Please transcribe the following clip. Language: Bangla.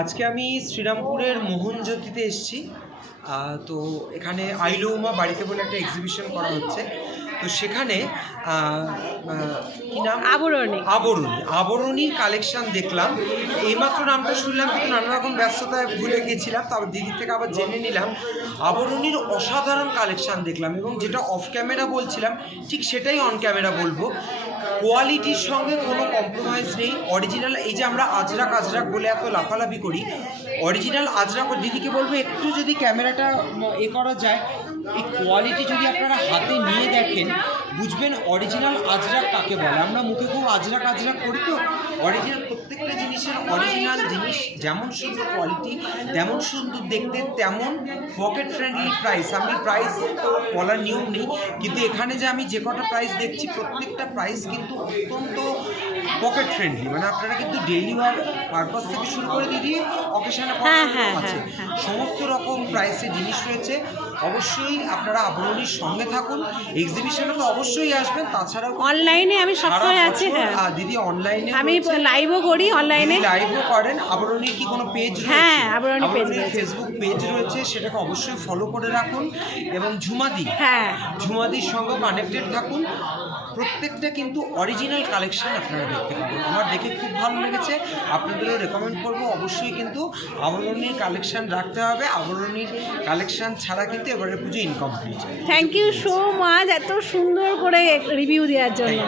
আজকে আমি শ্রীরামপুরের মোহনজ্যোতিতে এসেছি। তো এখানে আইলৌমা বাড়িতে বলে একটা এক্সিবিশন করা হচ্ছে। তো সেখানে কি নাম, আবরণীর কালেকশন দেখলাম। এইমাত্র নামটা শুনলাম, কিন্তু নানা রকম ব্যস্ততায় ভুলে গেছিলাম। তারপর দিদির থেকে আবার জেনে নিলাম আবরণীর অসাধারণ কালেকশন দেখলাম, এবং যেটা অফ ক্যামেরা বলছিলাম ঠিক সেটাই অন ক্যামেরা বলবো। কোয়ালিটির সঙ্গে কোনো কম্প্রোমাইজ নেই। অরিজিনাল, এই যে আমরা আজরাক আজরাক বলে এত লাফালাফি করি, অরিজিনাল আজরাক। দিদিকে বলবো একটু যদি ক্যামেরাটা করা যায়, এই কোয়ালিটি যদি আপনারা হাতে নিয়ে দেখেন বুঝবেন অরিজিনাল আজরাক কাকে বলে। আমরা মুখে খুব আজরাক আজরাক করি, তো অরিজিনাল প্রত্যেকটা জিনিসের অরিজিনাল জিনিস যেমন সুন্দর কোয়ালিটি, তেমন সুন্দর দেখতে, তেমন পকেট ফ্রেন্ডলি প্রাইস। আমি প্রাইস তো বলার নিয়ম নেই, কিন্তু এখানে যে আমি যে কটা প্রাইস দেখছি প্রত্যেকটা প্রাইস কিন্তু অত্যন্ত পকেট ফ্রেন্ডলি। মানে আপনারা কিন্তু ডেইলি ওয়ার পারপাস থেকে শুরু করে দিদি অকেশনে আছে, সমস্ত রকম প্রাইসের জিনিস রয়েছে। অবশ্যই আপনারা আবরণীর সঙ্গে থাকুন, এক্সিবিশনে তো অবশ্যই আসবেন। তাছাড়াও অনলাইনে আমি সবসময় আছি। দিদি অনলাইনে আমি লাইভও করি, অনলাইনে লাইভও করেন। আবরণীর কি কোনো পেজ রয়েছে? হ্যাঁ, আবরণী পেজ, ফেসবুক পেজ রয়েছে, সেটাকে অবশ্যই ফলো করে রাখুন। এবং ঝুমাদির সঙ্গে কানেক্টেড থাকুন। প্রত্যেকটা কিন্তু অরিজিনাল কালেকশন আপনারা দেখতে পাবেন। আমার দেখে খুব ভালো লেগেছে, আপনাদেরও রেকমেন্ড করবো অবশ্যই কিন্তু আবরণীর কালেকশন রাখতে হবে। আবরণীর কালেকশন ছাড়া কিন্তু এবারে Pujo incomplete. Thank you so much এত সুন্দর করে রিভিউ দেওয়ার জন্য।